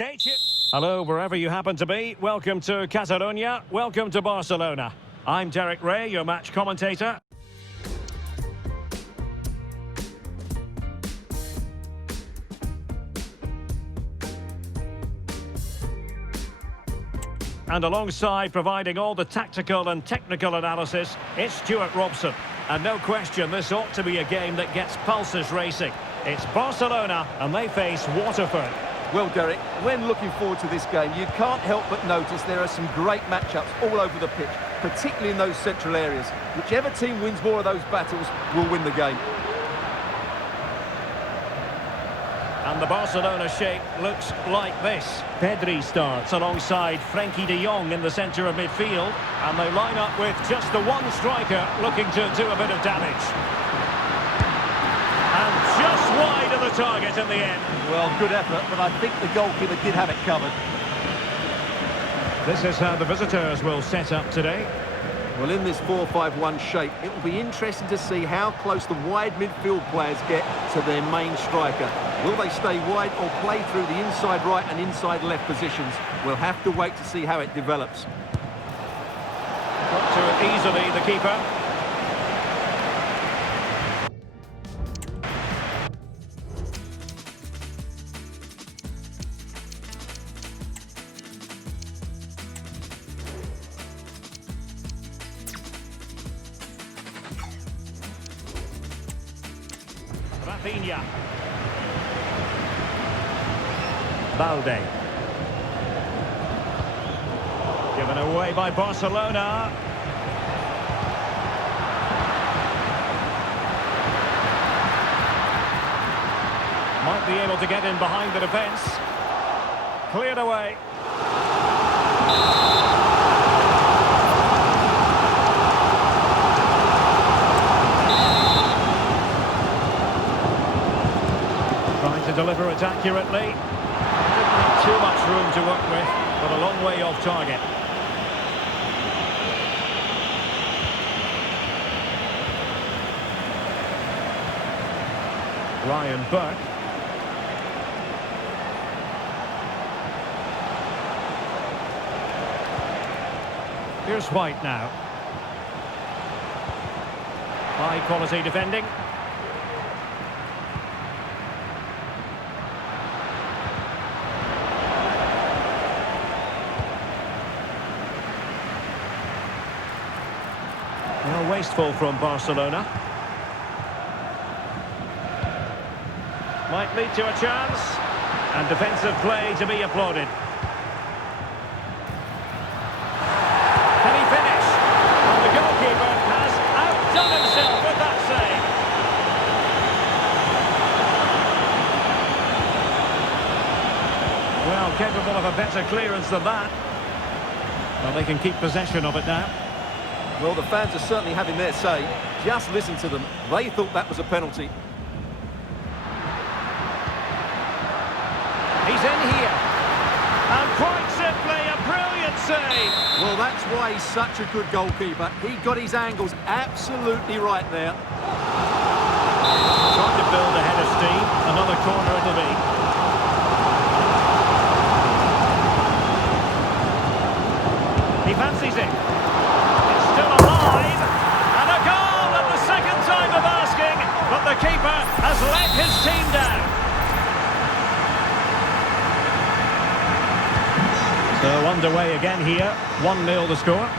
Stay tuned. Hello, wherever you happen to be. Welcome to Catalonia. Welcome to Barcelona. I'm Derek Ray, your match commentator. And alongside providing all the tactical and technical analysis, it's Stuart Robson. And no question, this ought to be a game that gets pulses racing. It's Barcelona, and they face Waterford. Well, Derek, when looking forward to this game, you can't help but notice there are some great matchups all over the pitch, particularly in those central areas. Whichever team wins more of those battles will win the game. And the Barcelona shape looks like this. Pedri starts alongside Frenkie de Jong in the centre of midfield. And they line up with just the one striker looking to do a bit of damage. And just wide of the target in the end. Well, good effort, but I think the goalkeeper did have it covered. This is how the visitors will set up today. Well, in this 4-5-1 shape, it will be interesting to see how close the wide midfield players get to their main striker. Will they stay wide or play through the inside right and inside left positions? We'll have to wait to see how it develops. Got to it easily, the keeper. Rafinha. Balde. Given away by Barcelona. Might be able to get in behind the defence. Cleared away. To deliver it accurately. Didn't have too much room to work with, but a long way off target. Ryan Burke. Here's White now. High quality defending. Well, wasteful from Barcelona. Might lead to a chance. And defensive play to be applauded. Can he finish? And the goalkeeper has outdone himself with that save. Well, capable of a better clearance than that. Well, they can keep possession of it now. Well, the fans are certainly having their say. Just listen to them. They thought that was a penalty. He's in here. And quite simply, a brilliant save. Well, that's why he's such a good goalkeeper. He got his angles absolutely right there. Trying to build a head of steam. Another corner it'll be. He fancies it. But the keeper has let his team down. So underway again here. 1-0 the score. And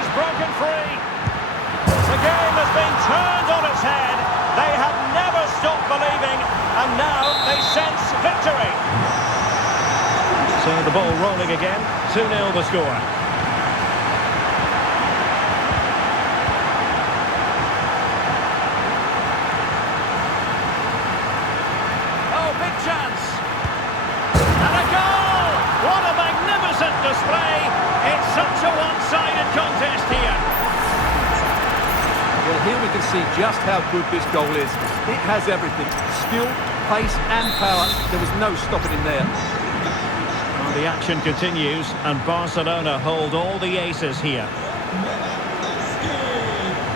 he's broken free. The game has been turned on its head. They have never stopped believing, and now they sense victory. So the ball rolling again, 2-0 the score. Oh, big chance. And a goal! What a magnificent display. It's such a one-sided contest here. Well, here we can see just how good this goal is. It has everything. Skill, pace and power. There was no stopping him there. The action continues, and Barcelona hold all the aces here.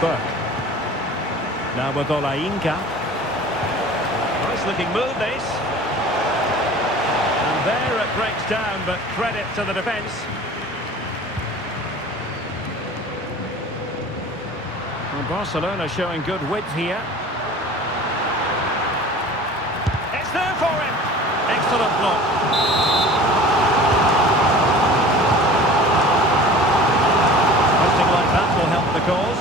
Burke. Now with Olainka. Nice looking move this. And there it breaks down, but credit to the defence. Well, Barcelona showing good width here. It's there for him. Excellent block. Something like that will help the cause.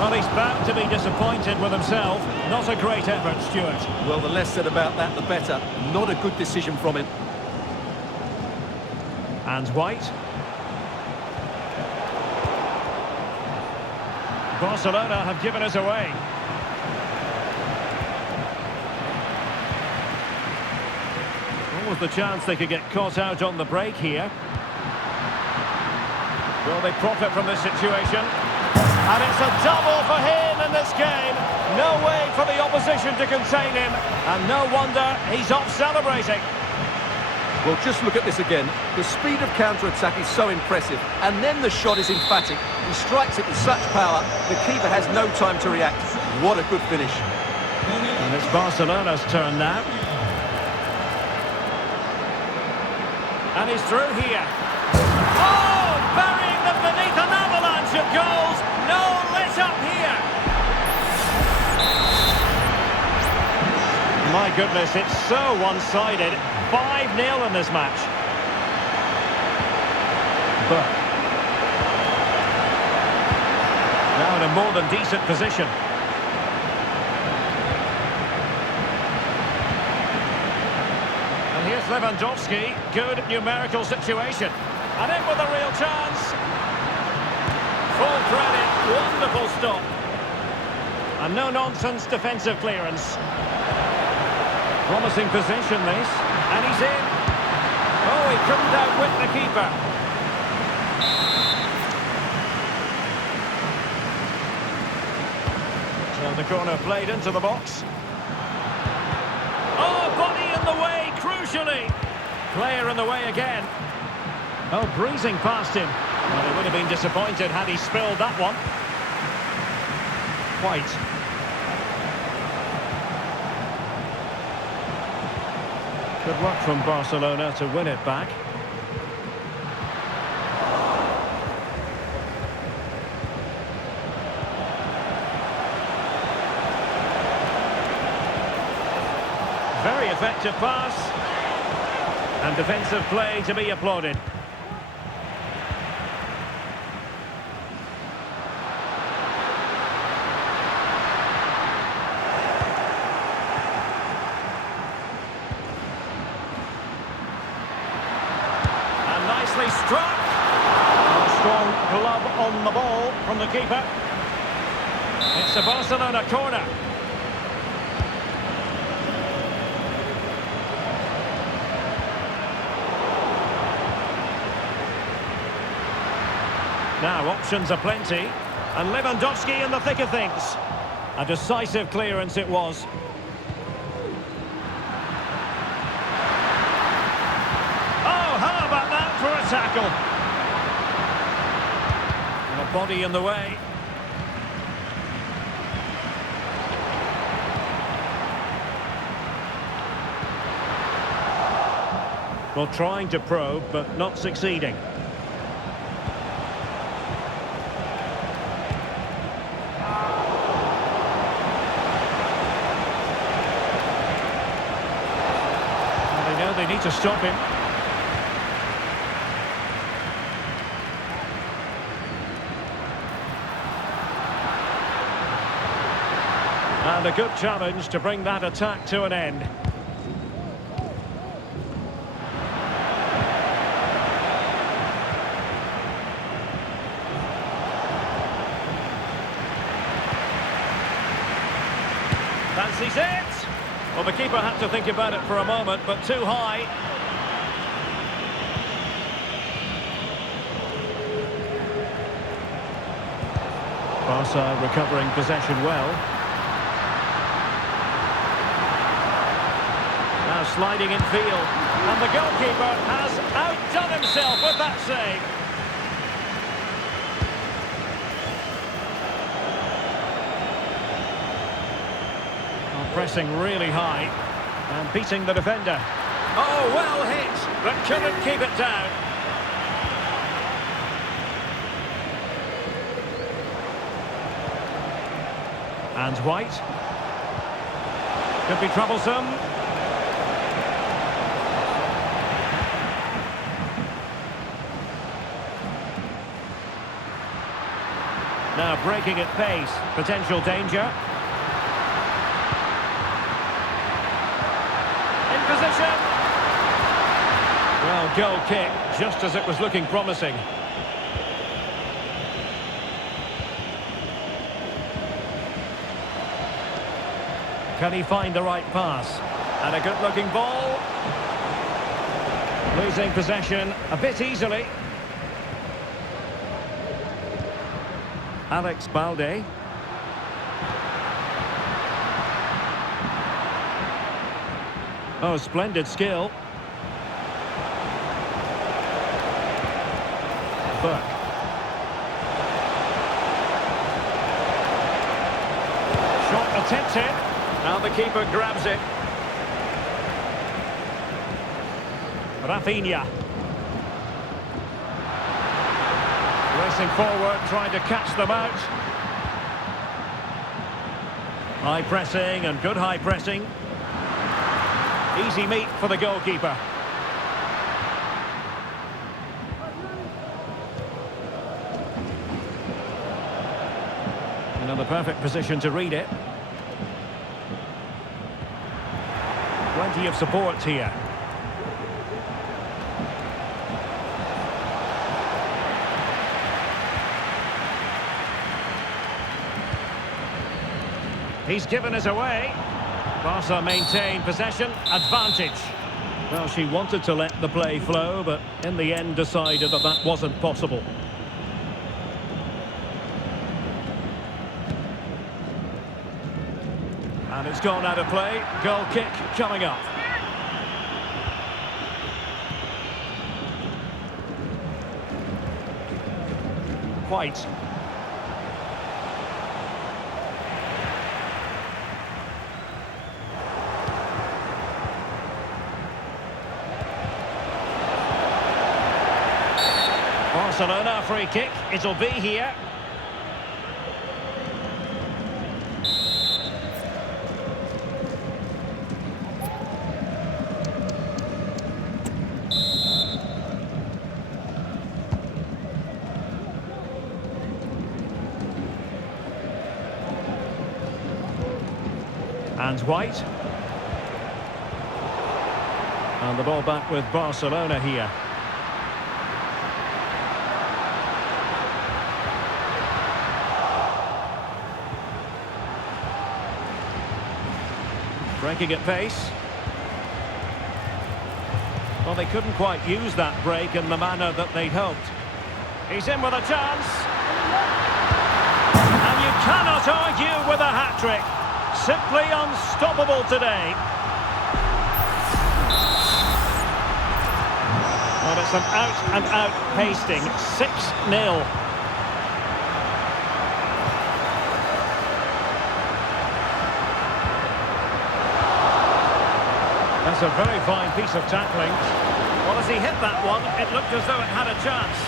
Well, he's bound to be disappointed with himself. Not a great effort, Stuart. Well, the less said about that, the better. Not a good decision from him. And White. Barcelona have given us away. What was the chance they could get caught out on the break here? Will they profit from this situation? And it's a double for him in this game. No way for the opposition to contain him. And no wonder he's off celebrating. Well, just look at this again. The speed of counter-attack is so impressive. And then the shot is emphatic. He strikes it with such power, the keeper has no time to react. What a good finish. And it's Barcelona's turn now. And he's through here. Oh, burying them beneath an avalanche of goals. No let up here. My goodness, it's so one-sided. 5-0 in this match. Burke. Now in a more than decent position. And here's Lewandowski. Good numerical situation. And in with a real chance. Full credit. Wonderful stop. And no-nonsense defensive clearance. Promising position, this. And he's in. Oh, he couldn't outwit the keeper. So the corner played into the box. Oh, body in the way, crucially. Player in the way again. Oh, breezing past him. Well, he would have been disappointed had he spilled that one. White. Good work from Barcelona to win it back. Very effective pass. And defensive play to be applauded. Nicely struck. A strong glove on the ball from the keeper. It's a Barcelona corner. Now options are plenty. And Lewandowski in the thick of things. A decisive clearance it was. For a tackle. And a body in the way. Well, trying to probe, but not succeeding. Well, they know they need to stop him. And a good challenge to bring that attack to an end. Fancies it! Well, the keeper had to think about it for a moment, but too high. Barca recovering possession well. Now sliding in field. And the goalkeeper has outdone himself with that save. Pressing really high and beating the defender. Oh, well hit, but couldn't keep it down. And White. Could be troublesome. Now breaking at pace. Potential danger. In position. Well, goal kick, just as it was looking promising. Can he find the right pass? And a good-looking ball. Losing possession a bit easily. Alex Balde. Oh, splendid skill. Burke. Shot attempted. Now the keeper grabs it. Rafinha. Racing forward, trying to catch them out. High pressing and good high pressing. Easy meat for the goalkeeper. Another perfect position to read it. Plenty of support here. He's given us away. Barca maintain possession, advantage. Well, she wanted to let the play flow, but in the end decided that that wasn't possible. And it's gone out of play. Goal kick coming up. White. Barcelona free kick. It'll be here. And White. And the ball back with Barcelona here. Breaking at pace. Well, they couldn't quite use that break in the manner that they'd hoped. He's in with a chance. And you cannot argue with a hat-trick. Simply unstoppable today. Well, it's an out-and-out pasting. 6-0. That's a very fine piece of tackling. Well, as he hit that one, it looked as though it had a chance.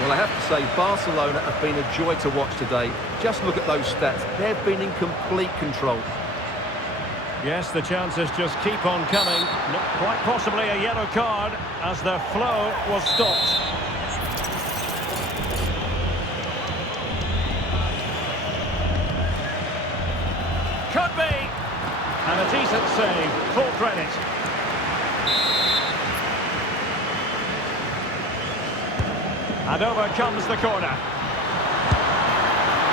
Well, I have to say, Barcelona have been a joy to watch today. Just look at those stats. They've been in complete control. Yes, the chances just keep on coming. Quite possibly a yellow card as their flow was stopped. Could be. And a decent save. Full credit. And over comes the corner.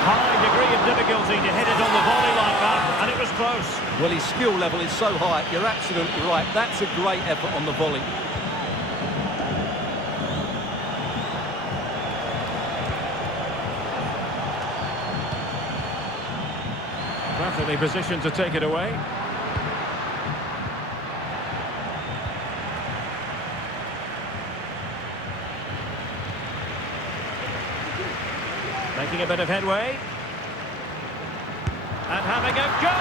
High degree of difficulty to hit it on the volley like that, and it was close. Well, his skill level is so high, you're absolutely right. That's a great effort on the volley. Perfectly positioned to take it away. Making a bit of headway. And having a go!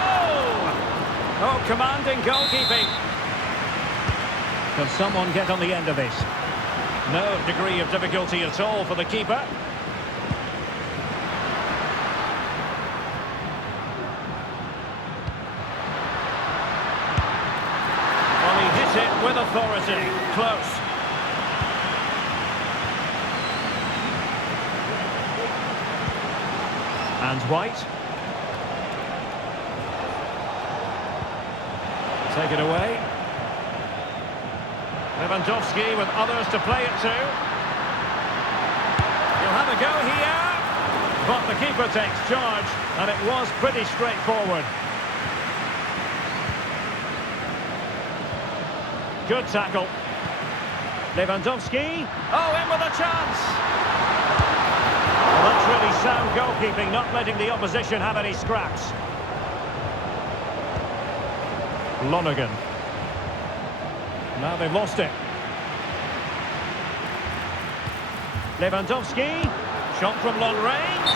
Oh, commanding goalkeeping. Can someone get on the end of this? No degree of difficulty at all for the keeper. Well, he hit it with authority. Close. And White. Take it away. Lewandowski with others to play it to. He'll have a go here. But the keeper takes charge, and it was pretty straightforward. Good tackle. Lewandowski. Oh, in with a chance. Well, that's really sound goalkeeping, not letting the opposition have any scraps. Lonergan. Now they've lost it. Lewandowski. Shot from long range.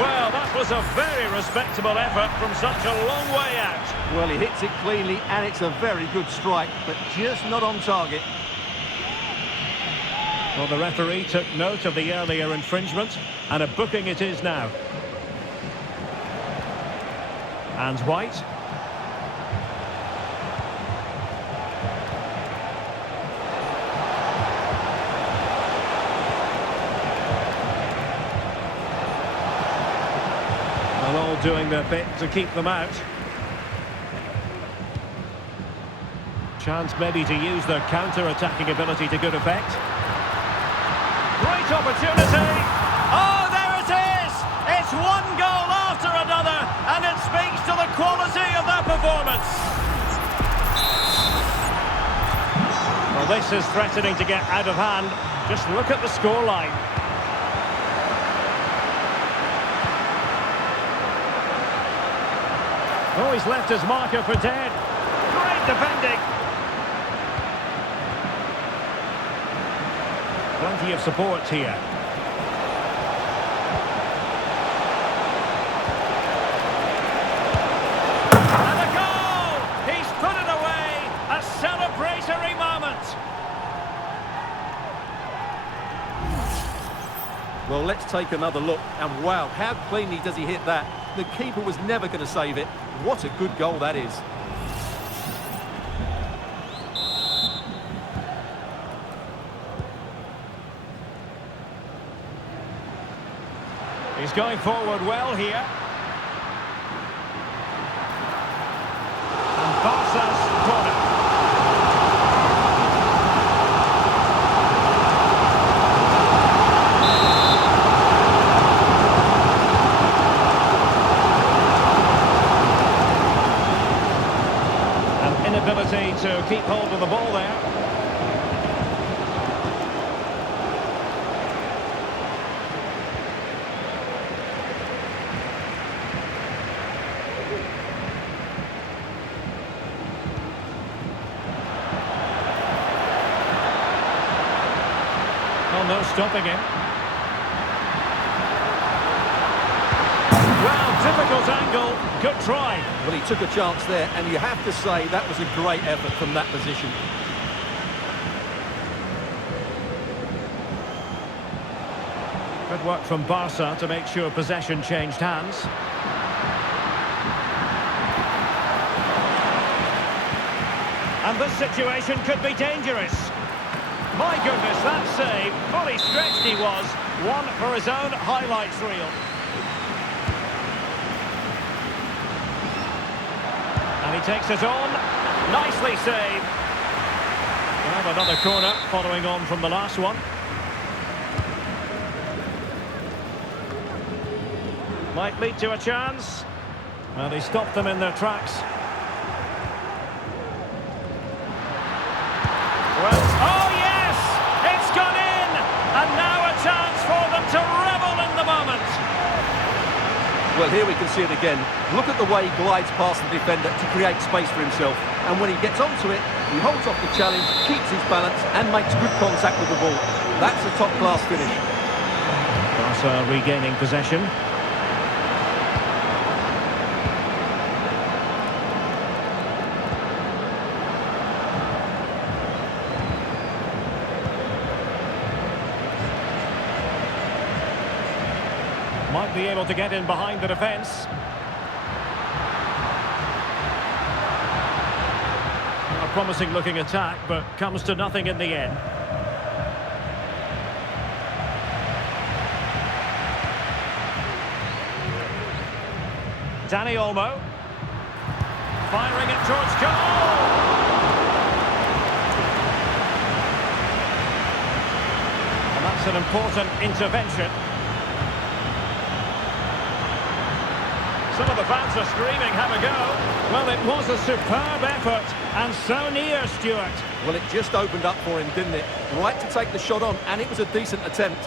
Well, that was a very respectable effort from such a long way out. Well, he hits it cleanly, and it's a very good strike, but just not on target. Well, the referee took note of the earlier infringement, and a booking it is now. And White. Well, all doing their bit to keep them out. Chance maybe to use their counter-attacking ability to good effect. Great opportunity. Oh, there it is! It's one goal after another, and it speaks to the quality of their performance. Well, this is threatening to get out of hand. Just look at the scoreline. Oh, he's left his marker for dead. Great defending. Plenty of support here. And a goal! He's put it away! A celebratory moment! Well, let's take another look. And wow, how cleanly does he hit that? The keeper was never going to save it. What a good goal that is. He's going forward well here. And Barca's corner. An inability to keep hold of the ball there. Oh, no stopping him. Well, difficult angle. Good try. Well, he took a chance there, and you have to say that was a great effort from that position. Good work from Barca to make sure possession changed hands. And this situation could be dangerous. My goodness, that save, fully stretched he was. One for his own highlights reel. And he takes it on. Nicely saved. We'll have another corner following on from the last one. Might lead to a chance. Well, he stopped them in their tracks. Well, oh yes! It's gone in! And now a chance for them to revel in the moment. Well, here we can see it again. Look at the way he glides past the defender to create space for himself. And when he gets onto it, he holds off the challenge, keeps his balance, and makes good contact with the ball. That's a top-class finish. Barca regaining possession. Might be able to get in behind the defence. A promising looking attack, but comes to nothing in the end. Dani Olmo. Firing it towards goal! And that's an important intervention. Some of the fans are screaming, have a go. Well, it was a superb effort, and so near, Stuart. Well, it just opened up for him, didn't it? Right to take the shot on, and it was a decent attempt.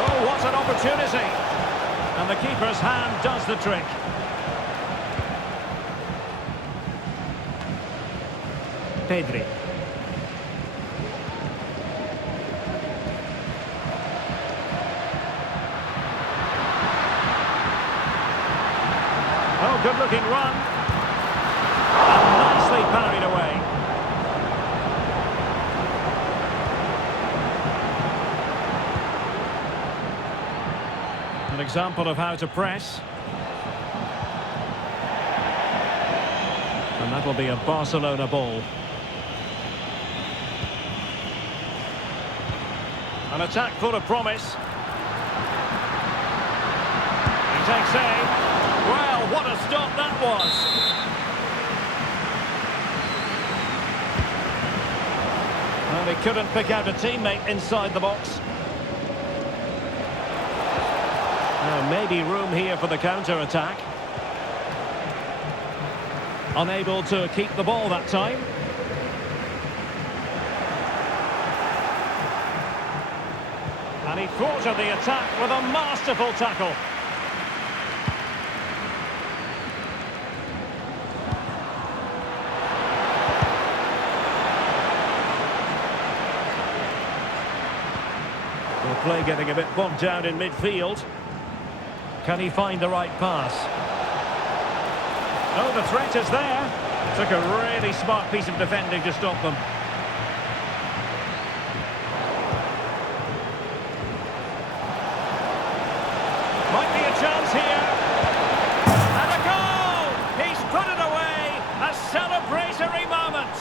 Oh, what an opportunity. And the keeper's hand does the trick. Pedri. Oh, good-looking run. And nicely parried away. An example of how to press. And that'll be a Barcelona ball. An attack full of promise. He takes aim. Well, what a stop that was. Well, he couldn't pick out a teammate inside the box. Now, maybe room here for the counter-attack. Unable to keep the ball that time. And he thwarted the attack with a masterful tackle. The play getting a bit bogged down in midfield. Can he find the right pass? Oh, the threat is there. Took a really smart piece of defending to stop them. Might be a chance here. And a goal! He's put it away. A celebratory moment.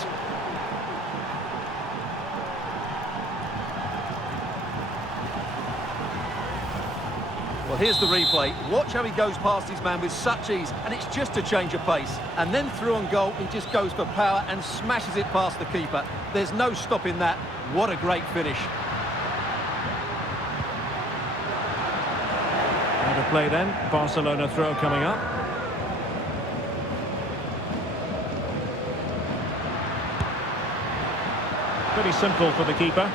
Well, here's the replay. Watch how he goes past his man with such ease, and it's just a change of pace. And then through on goal, he just goes for power and smashes it past the keeper. There's no stopping that. What a great finish. Out of play then. Barcelona throw coming up. Pretty simple for the keeper.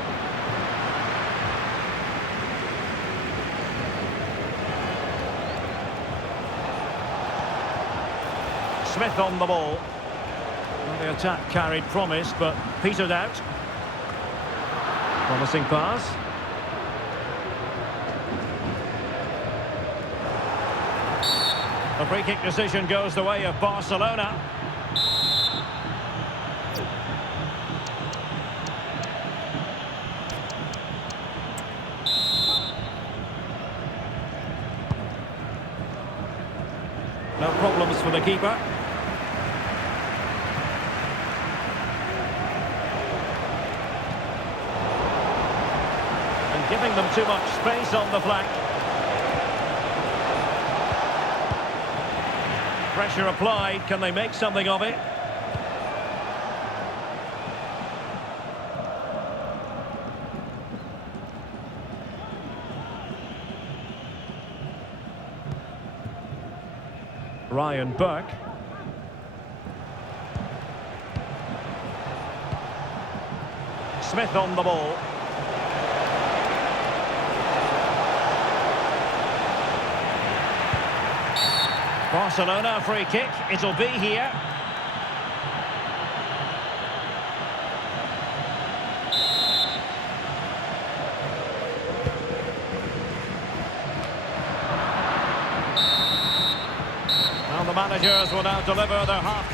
Smith on the ball. Well, the attack carried promise, but petered out. Promising pass. The free kick decision goes the way of Barcelona. No problems for the keeper. And giving them too much space on the flank. Pressure applied. Can they make something of it? Ryan Burke. Smith on the ball. Barcelona free kick. It'll be here. the managers will now deliver their half.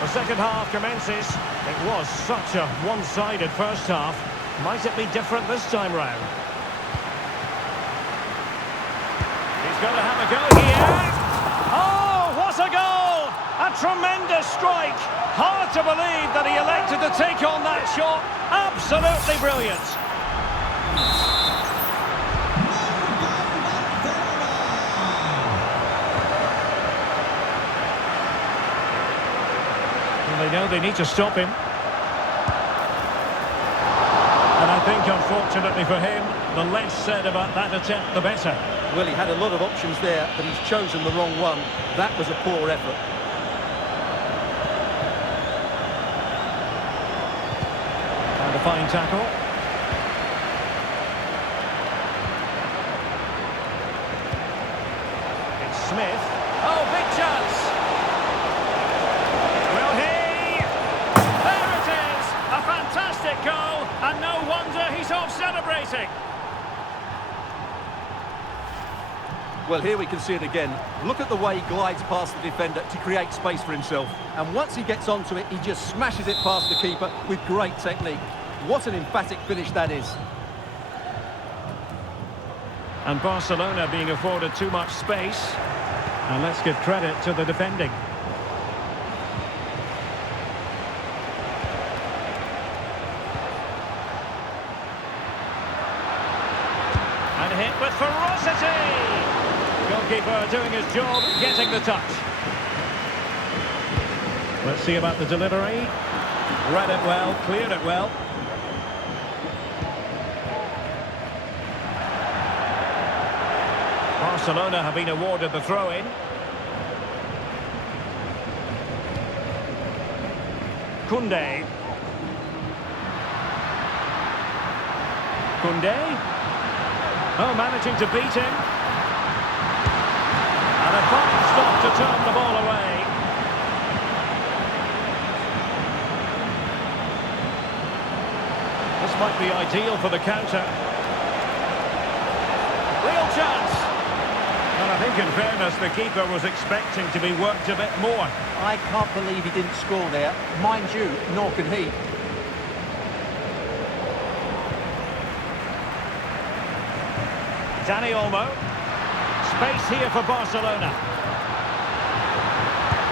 The second half commences. It was such a one-sided first half. Might it be different this time round? He's going to have a go here. Oh, what a goal! A tremendous strike. Hard to believe that he elected to take on that shot. Absolutely brilliant. They know they need to stop him. And I think, unfortunately for him, the less said about that attempt, the better. Well, he had a lot of options there, but he's chosen the wrong one. That was a poor effort. And a fine tackle. It's Smith. Oh, big chance! Will he? There it is! A fantastic goal, and no wonder he's off celebrating. Well, here we can see it again. Look at the way he glides past the defender to create space for himself. And once he gets onto it, he just smashes it past the keeper with great technique. What an emphatic finish that is. And Barcelona being afforded too much space. And let's give credit to the defending. And hit with ferocity! Goalkeeper doing his job, getting the touch. Let's see about the delivery. Read it well, cleared it well. Barcelona have been awarded the throw-in. Koundé. Koundé. Oh, managing to beat him. And a fine stop to turn the ball away. This might be ideal for the counter. Real chance. And I think in fairness the keeper was expecting to be worked a bit more. I can't believe he didn't score there. Mind you, nor can he. Dani Olmo. Space here for Barcelona.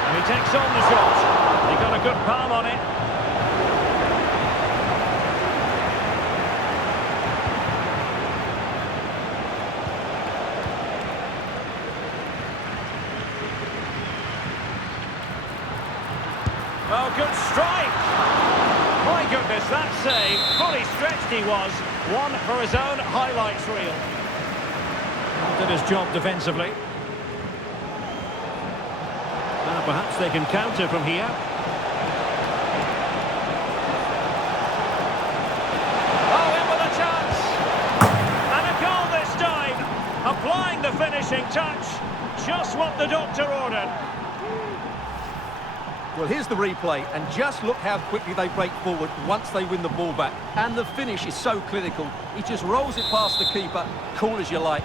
And he takes on the shot. He got a good palm on it. Oh, good strike! My goodness, that save. Fully stretched he was. One for his own highlights reel. Did his job defensively. Now perhaps they can counter from here. Oh, in with a chance! And a goal this time! Applying the finishing touch. Just what the doctor ordered. Well, here's the replay, and just look how quickly they break forward once they win the ball back. And the finish is so clinical. He just rolls it past the keeper, cool as you like.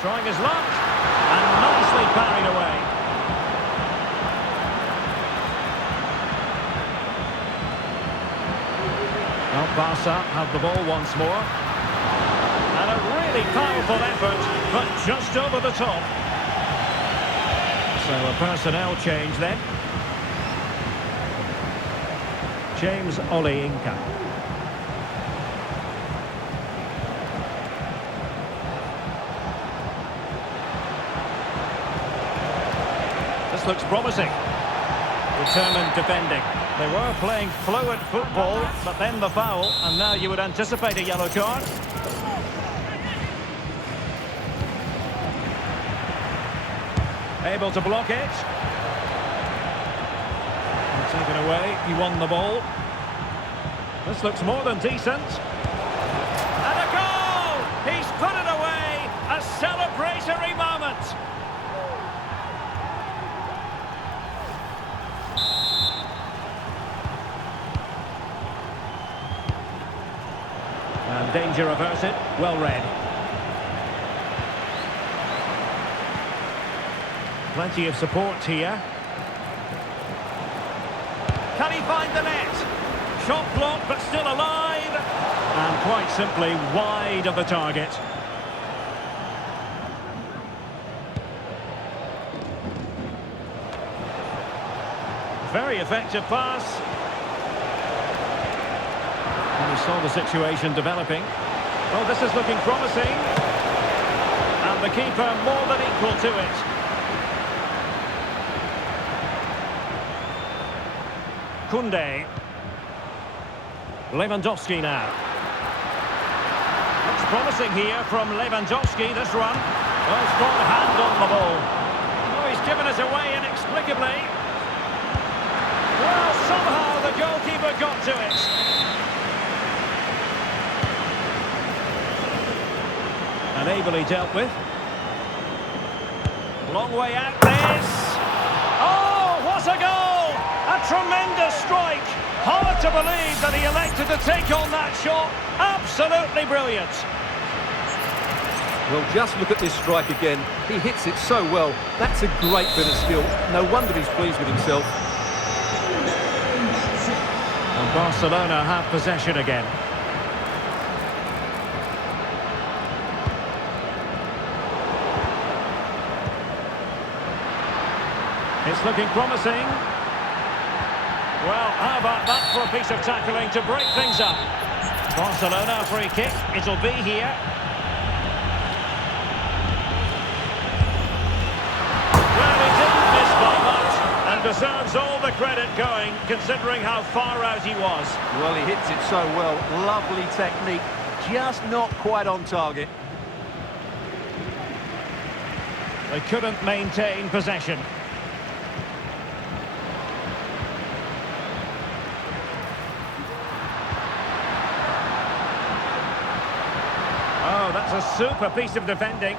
Trying his luck, and nicely parried away. Well, Barca have the ball once more. And a really powerful effort, but just over the top. So a personnel change then. James Olayinka. This looks promising. Determined defending. They were playing fluid football, but then the foul, and now you would anticipate a yellow card. Able to block it. And taken away, he won the ball. This looks more than decent. And a goal! He's put it away! A celebratory moment! Danger averted. Well read. Plenty of support here. Can he find the net? Shot blocked, but still alive. And quite simply wide of the target. Very effective pass. And we saw the situation developing. Well, this is looking promising. And the keeper more than equal to it. Koundé. Lewandowski now. Looks promising here from Lewandowski, this run. Well, strong hand on the ball. Oh, he's given us away inexplicably. Well, somehow the goalkeeper got to it. And ably dealt with. Long way out this. Oh, what a goal! A tremendous strike. Hard to believe that he elected to take on that shot. Absolutely brilliant. Well, just look at this strike again. He hits it so well. That's a great bit of skill. No wonder he's pleased with himself. And Barcelona have possession again. It's looking promising. Well, how about that for a piece of tackling to break things up? Barcelona free kick. It'll be here. Well, he didn't miss by much and deserves all the credit going, considering how far out he was. Well, he hits it so well. Lovely technique. Just not quite on target. They couldn't maintain possession. Oh, that's a super piece of defending.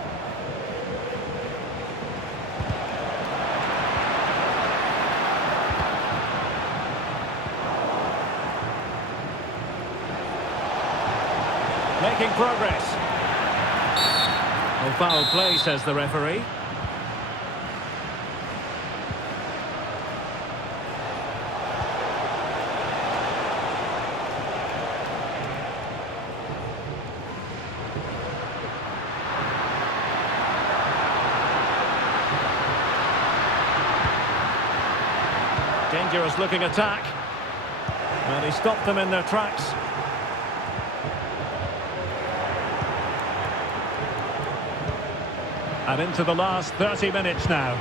Making progress. Well, foul play, says the referee. Dangerous looking attack. Well, he stopped them in their tracks. And into the last 30 minutes now.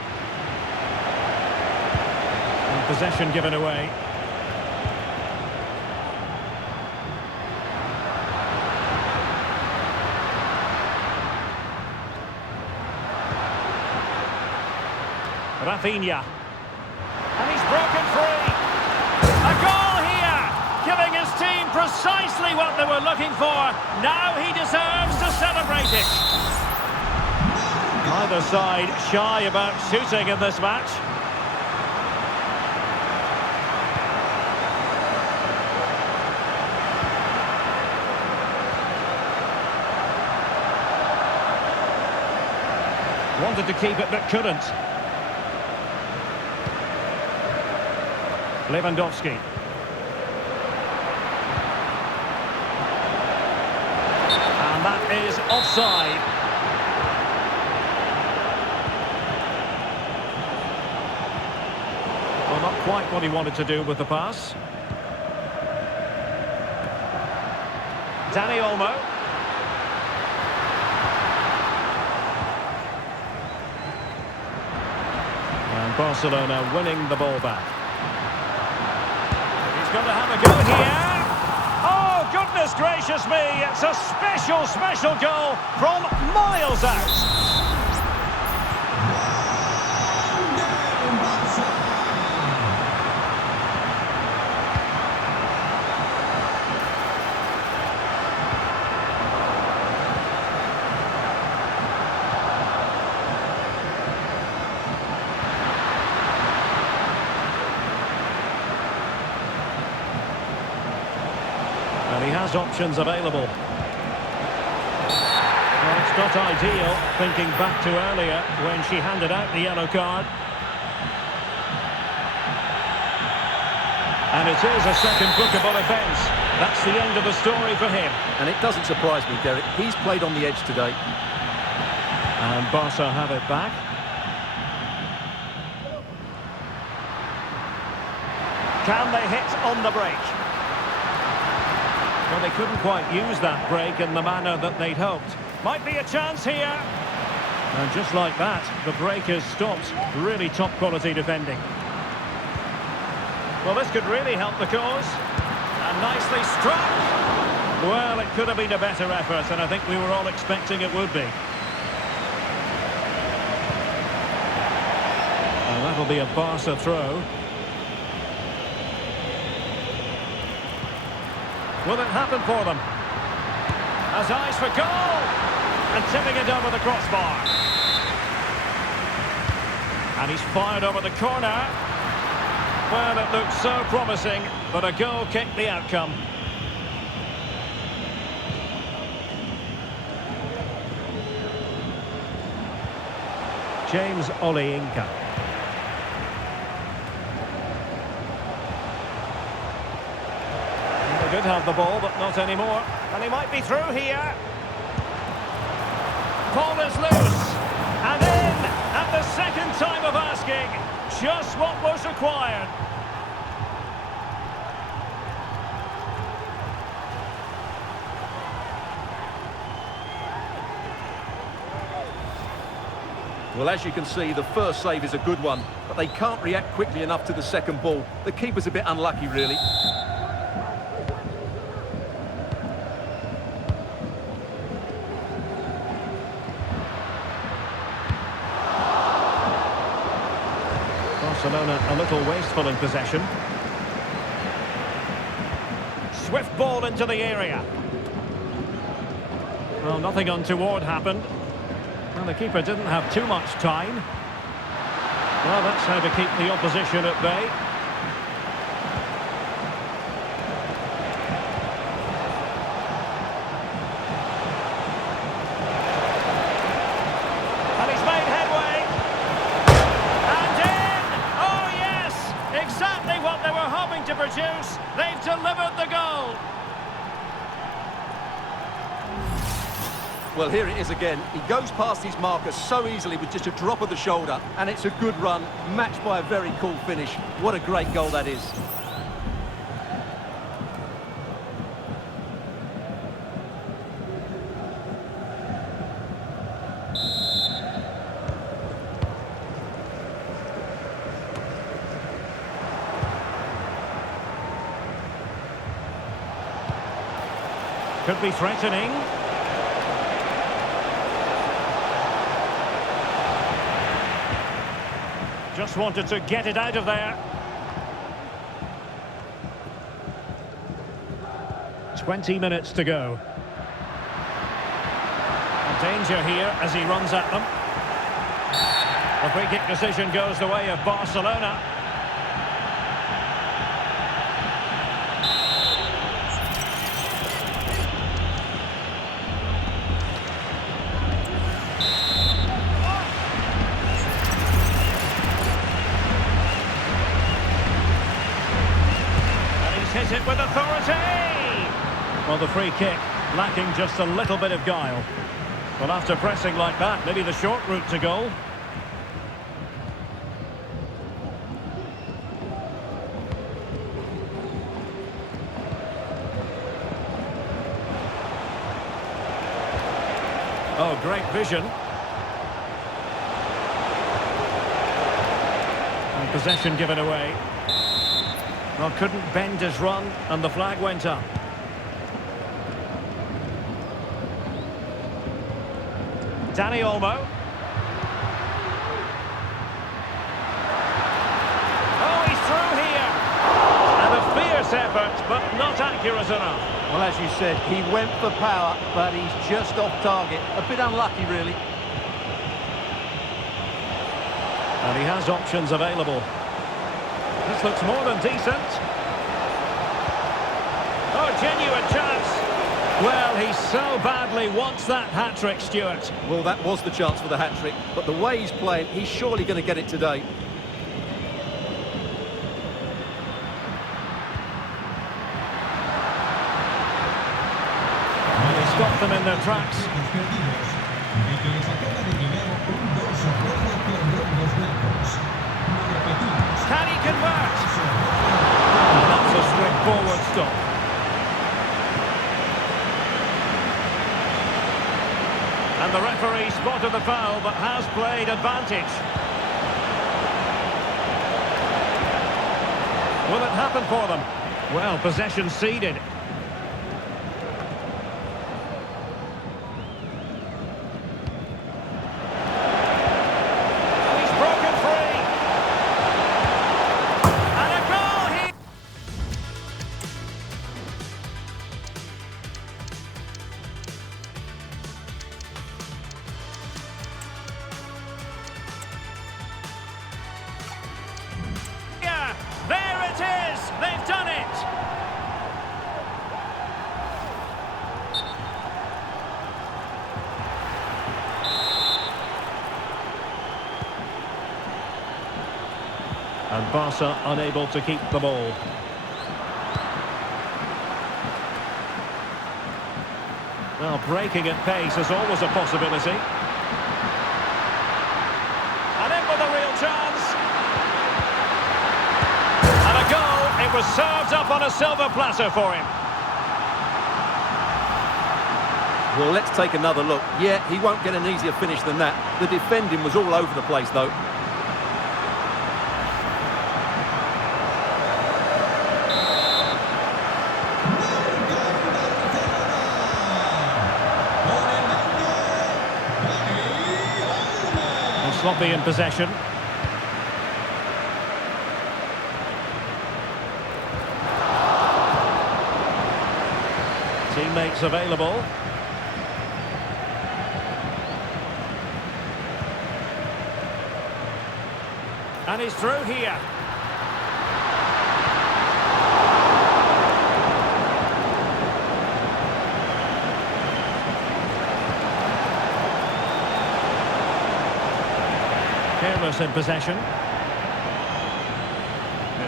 And possession given away. Rafinha. And he's broken free. A goal here, giving his team precisely what they were looking for. Now he deserves to celebrate it. Either side shy about shooting in this match. Wanted to keep it but couldn't. Lewandowski. And that is offside. Well, not quite what he wanted to do with the pass. Dani Olmo. And Barcelona winning the ball back. Going to have a go here. Oh, goodness gracious me. It's a special, special goal from miles out. And he has options available. It's not ideal, thinking back to earlier when she handed out the yellow card. And it is a second bookable offence. That's the end of the story for him. And it doesn't surprise me, Derek. He's played on the edge today. And Barca have it back. Can they hit on the break? Well, they couldn't quite use that break in the manner that they'd hoped. Might be a chance here. And just like that, the break is stopped. Really top quality defending. Well, this could really help the cause. And nicely struck. Well, it could have been a better effort, and I think we were all expecting it would be. And that'll be a Barca throw. Will it happen for them? Has eyes for goal! And tipping it over the crossbar. And he's fired over the corner. Well, it looked so promising, but a goal kicked the outcome. James Olayinka. They did have the ball, but not anymore. And he might be through here. Ball is loose. And in at the second time of asking. Just what was required. Well, as you can see, the first save is a good one, but they can't react quickly enough to the second ball. The keeper's a bit unlucky, really. Barcelona a little wasteful in possession. Swift ball into the area. Well, nothing untoward happened. Well, the keeper didn't have too much time. Well, that's how to keep the opposition at bay. And he's made headway. And in! Oh, yes! Exactly what they were hoping to produce. They've delivered the goal. Well, here it is again. He goes past his marker so easily with just a drop of the shoulder, and it's a good run, matched by a very cool finish. What a great goal that is. Could be threatening. Just wanted to get it out of there. 20 minutes to go. A danger here as he runs at them. The free kick decision goes the way of Barcelona. Hit it with authority! Well, the free kick lacking just a little bit of guile. Well, after pressing like that, maybe the short route to goal. Oh, great vision. And possession given away. Well, couldn't bend his run, and the flag went up. Dani Olmo. Oh, he's through here. And a fierce effort, but not accurate enough. Well, as you said, he went for power, but he's just off target. A bit unlucky, really. And he has options available. This looks more than decent. Oh, genuine chance. Well, he so badly wants that hat-trick, Stuart. Well, that was the chance for the hat-trick, but the way he's playing, he's surely going to get it today. He stopped them in their tracks. Can he convert? And that's a straightforward stop. And the referee spotted the foul, but has played advantage. Will it happen for them? Well, possession ceded. He's broken free. And a goal here. Yeah, there it is. They've done it. And Barca unable to keep the ball. Well, breaking at pace is always a possibility. And in with a real chance. And a goal. It was served up on a silver platter for him. Well, let's take another look. Yeah, he won't get an easier finish than that. The defending was all over the place, though. Sloppy in possession. Teammates available. And he's through here. Careless in possession. It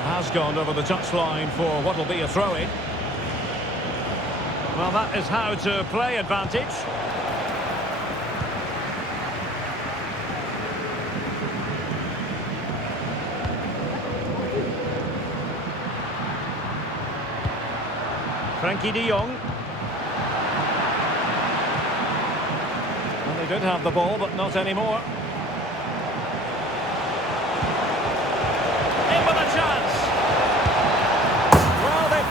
has gone over the touchline for what will be a throw-in. Well, that is how to play advantage. Frankie de Jong. Well, they did have the ball, but not anymore.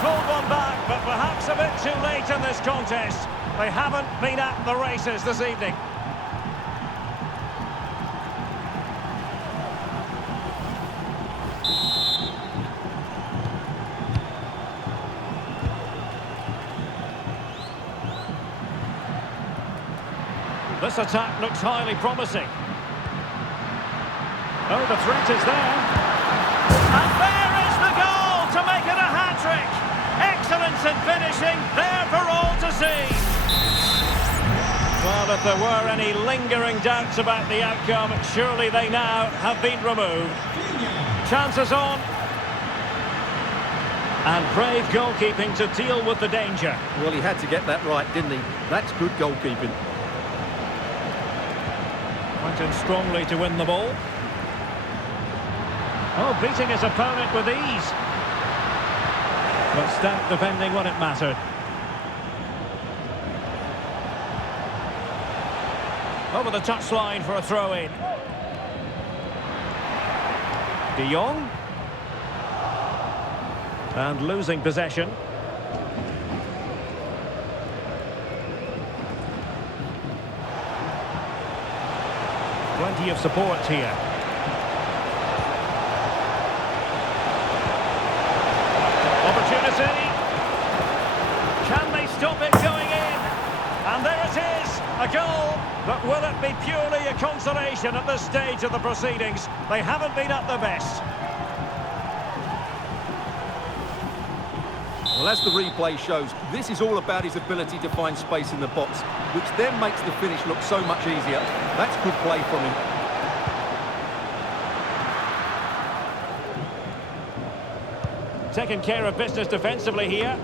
Pulled one back, but perhaps a bit too late in this contest. They haven't been at the races this evening. This attack looks highly promising. Oh, the threat is there. And there is the goal to make it a hat-trick. Excellence in finishing, there for all to see. Well, if there were any lingering doubts about the outcome, surely they now have been removed. Chances on. And brave goalkeeping to deal with the danger. Well, he had to get that right, didn't he? That's good goalkeeping. Went in strongly to win the ball. Oh, beating his opponent with ease. But stout defending when it mattered. Over the touchline for a throw-in. De Jong. And losing possession. Plenty of support here. Opportunity. Can they stop it going in? And there it is, a goal. But will it be purely a consolation at this stage of the proceedings? They haven't been at their best. Well, as the replay shows, this is all about his ability to find space in the box, which then makes the finish look so much easier. That's good play from him. Taking care of business defensively here.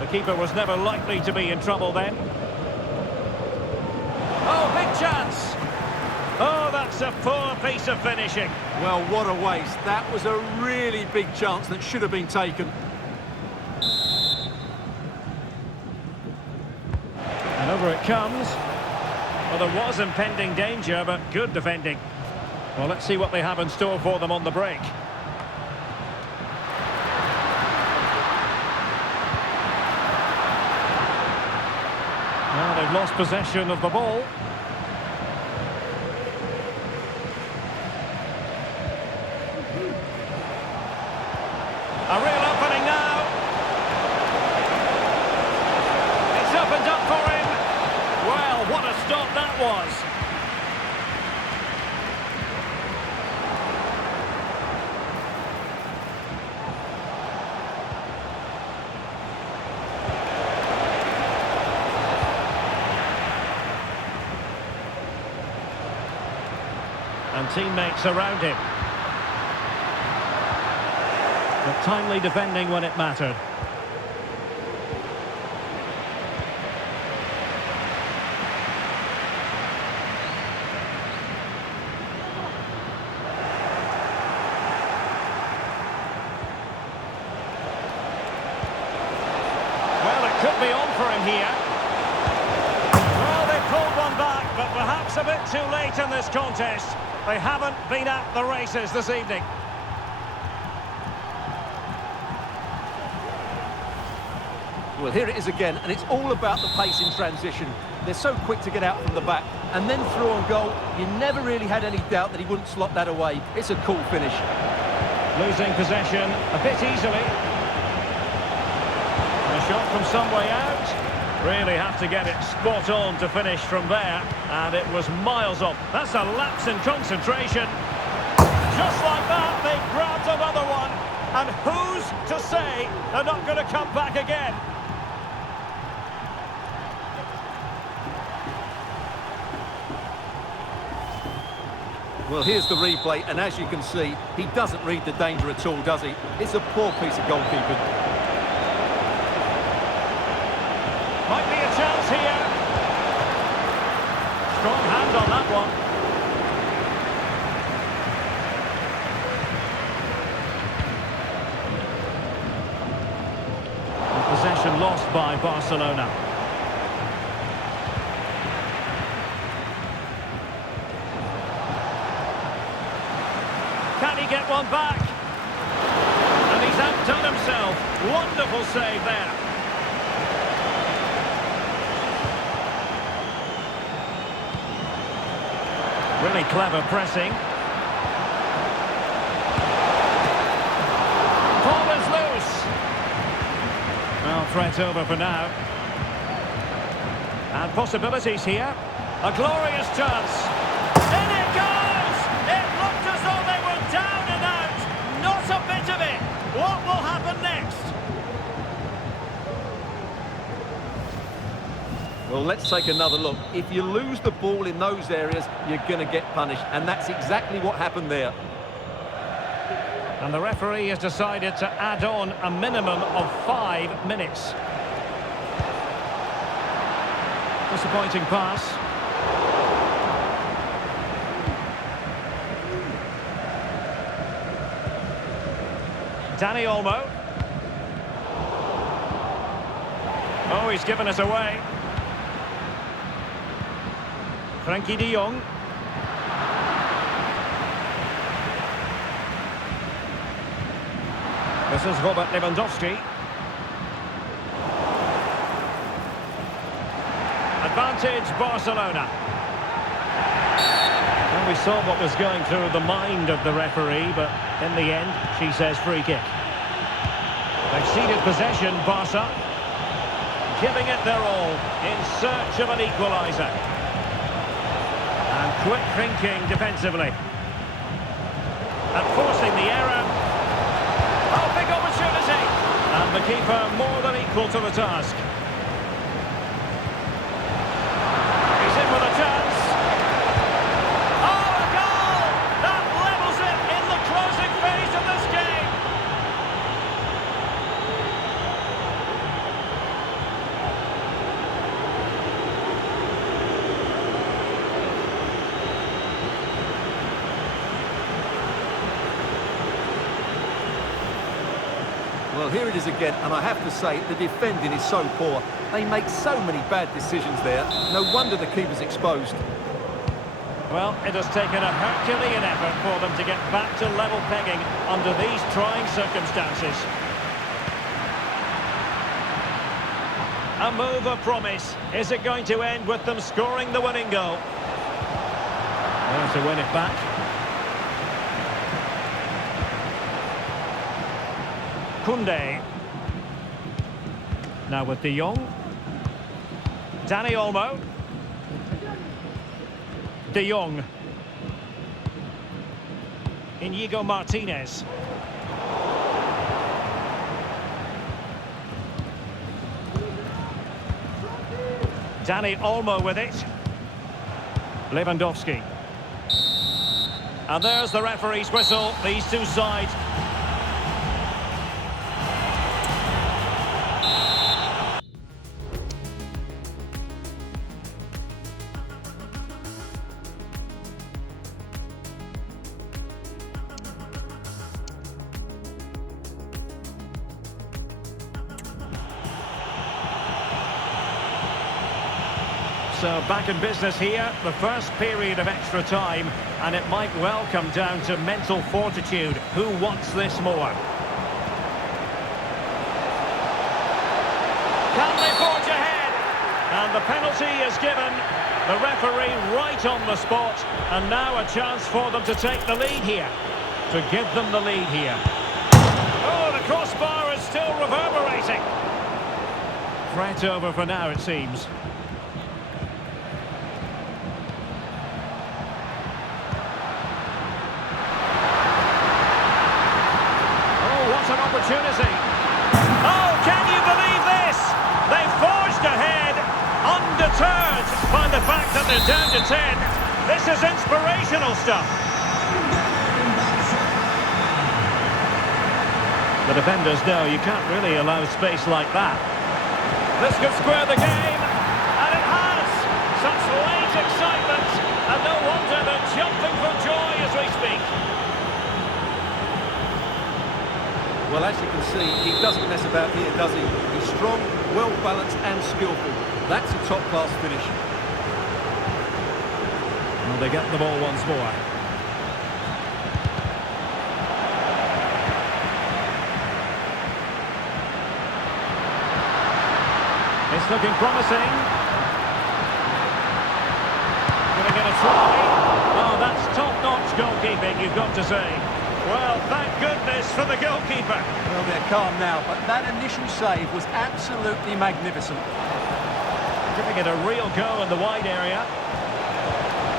The keeper was never likely to be in trouble then. Oh, big chance! Oh, that's a poor piece of finishing. Well, what a waste. That was a really big chance that should have been taken. And over it comes. Well, there was impending danger, but good defending. Well, let's see what they have in store for them on the break. Well, they've lost possession of the ball. A real opening now. It's opened up for him. Well, what a stop that was. And teammates around him. But timely defending when it mattered. Well, it could be on for him here. Well, they pulled one back, but perhaps a bit too late in this contest. They haven't been at the races this evening. Well, here it is again, and it's all about the pace in transition. They're so quick to get out from the back, and then through on goal, you never really had any doubt that he wouldn't slot that away. It's a cool finish. Losing possession a bit easily. A shot from some way out. Really have to get it spot on to finish from there, and it was miles off. That's a lapse in concentration. Just like that, they grabbed another one, and who's to say they're not going to come back again? Well, here's the replay, and as you can see, he doesn't read the danger at all, does he? It's a poor piece of goalkeeping. Might be a chance here. Strong hand on that one. And possession lost by Barcelona. Can he get one back? And he's outdone himself. Wonderful save there. Really clever pressing. Ball is loose. Well, threat over for now. And possibilities here. A glorious chance. In it goes! It looked as though they were down and out. Not a bit of it. What will happen next? Well, let's take another look. If you lose the ball in those areas, you're going to get punished, and that's exactly what happened there. And the referee has decided to add on a minimum of 5 minutes. Disappointing pass. Dani Olmo. Oh, he's given us away. Frenkie de Jong. This is Robert Lewandowski. Advantage Barcelona. Well, we saw what was going through the mind of the referee, but in the end, she says free kick. They've ceded possession, Barca. Giving it their all in search of an equaliser. And quick thinking defensively. And the keeper more than equal to the task. He's in with a chance. Oh, a goal! That levels it in the closing phase of this game. Well, here it is again, and I have to say, the defending is so poor. They make so many bad decisions there. No wonder the keeper's exposed. Well, it has taken a Herculean effort for them to get back to level pegging under these trying circumstances. A move of promise. Is it going to end with them scoring the winning goal? Well, to win it back. Koundé. Now with De Jong. Dani Olmo. De Jong. Inigo Martinez. Dani Olmo with it. Lewandowski. And there's the referee's whistle. These two sides. So back in business here, the first period of extra time, and it might well come down to mental fortitude. Who wants this more? Can they forge ahead? And the penalty is given. The referee right on the spot, and now a chance for them to take the lead here. To give them the lead here. Oh, the crossbar is still reverberating. Threat over for now, it seems. An opportunity. Oh, can you believe this? They forged ahead, undeterred by the fact that they're down to 10. This is inspirational stuff. The defenders know you can't really allow space like that. This could square the game, and it has. Such late excitement, and no wonder they're jumping for joy as we speak. Well, as you can see, he doesn't mess about here, does he? He's strong, well-balanced and skillful. That's a top-class finish. Well, they get the ball once more. It's looking promising. Gonna get a try. Oh, that's top-notch goalkeeping, you've got to say. Well, thank goodness for the goalkeeper. Well, they're calm now, but that initial save was absolutely magnificent. Giving it a real go in the wide area.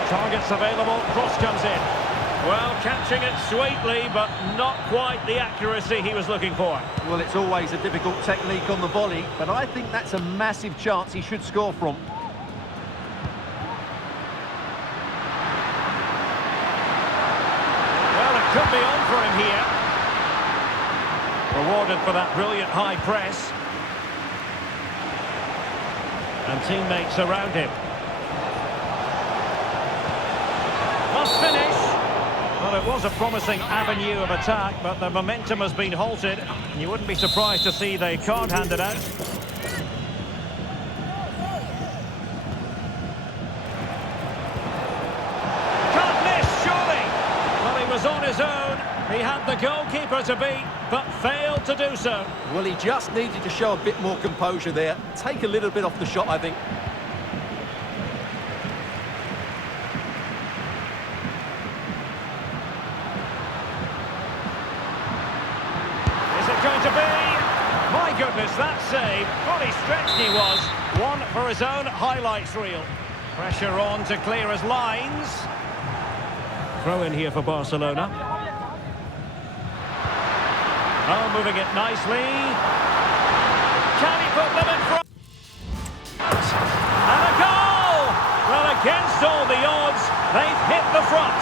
Targets available, cross comes in. Well, catching it sweetly, but not quite the accuracy he was looking for. Well, it's always a difficult technique on the volley, but I think that's a massive chance he should score from. Could be on for him here. Rewarded for that brilliant high press. And teammates around him. Must finish. Well, it was a promising avenue of attack, but the momentum has been halted. And you wouldn't be surprised to see they can't hand it out. On his own, he had the goalkeeper to beat, but failed to do so. Well, he just needed to show a bit more composure there. Take a little bit off the shot, I think. Is it going to be? My goodness, that save. Fully stretched he was. One for his own highlights reel. Pressure on to clear his lines. Throw in here for Barcelona. Oh, moving it nicely. Can he put them in front? And a goal! Well, against all the odds, they've hit the front.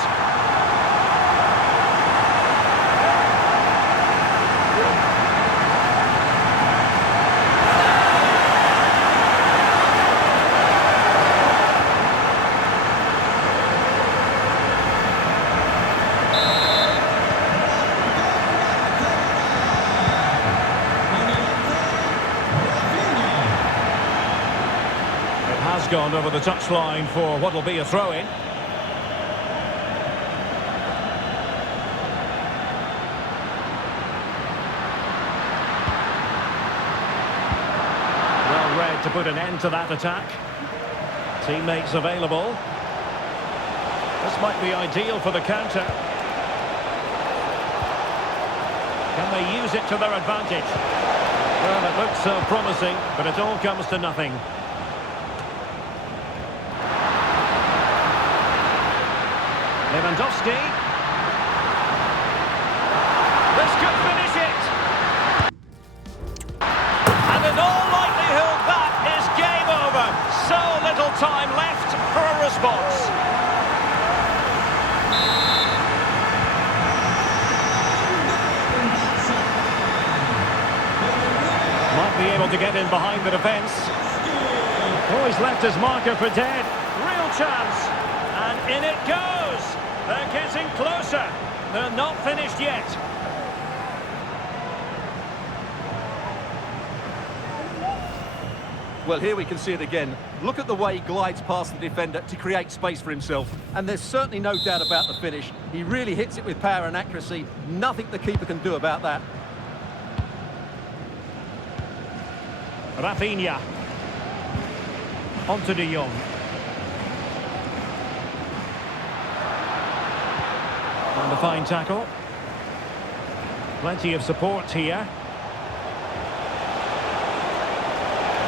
Has gone over the touchline for what will be a throw-in. Well read to put an end to that attack. Teammates available. This might be ideal for the counter. Can they use it to their advantage? Well, it looks so promising, but it all comes to nothing. Lewandowski. This could finish it. And in all likelihood, that is game over. So little time left for a response. Might be able to get in behind the defence. Oh, he's left his marker for dead. Real chance. And in it goes. They're getting closer. They're not finished yet. Well, here we can see it again. Look at the way he glides past the defender to create space for himself. And there's certainly no doubt about the finish. He really hits it with power and accuracy. Nothing the keeper can do about that. Rafinha. On to De Jong. And a fine tackle. Plenty of support here.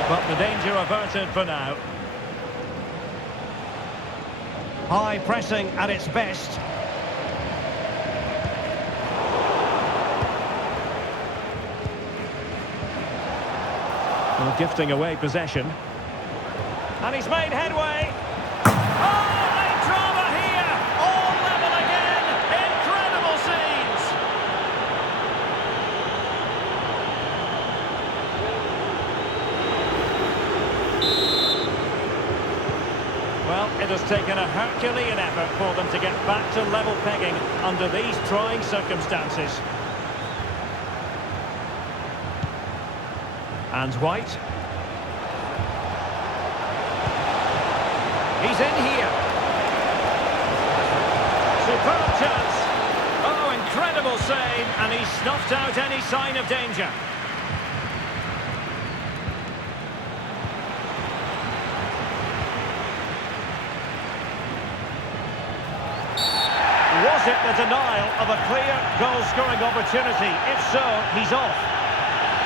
But the danger averted for now. High pressing at its best. Well, gifting away possession. And he's made headway. Well, it has taken a Herculean effort for them to get back to level pegging under these trying circumstances. And White. He's in here. Superb chance. Oh, incredible save, and he snuffed out any sign of danger. Was it the denial of a clear goal-scoring opportunity? If so, he's off.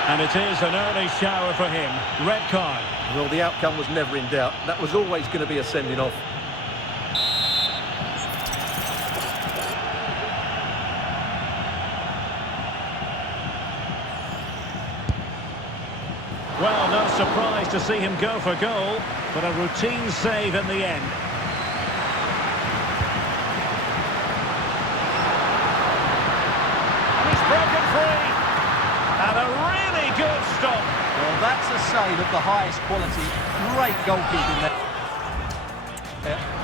And it is an early shower for him. Red card. Well, the outcome was never in doubt. That was always going to be a sending off. Well, no surprise to see him go for goal, but a routine save in the end. Broken free, and a really good stop. Well, that's a save of the highest quality. Great goalkeeping there.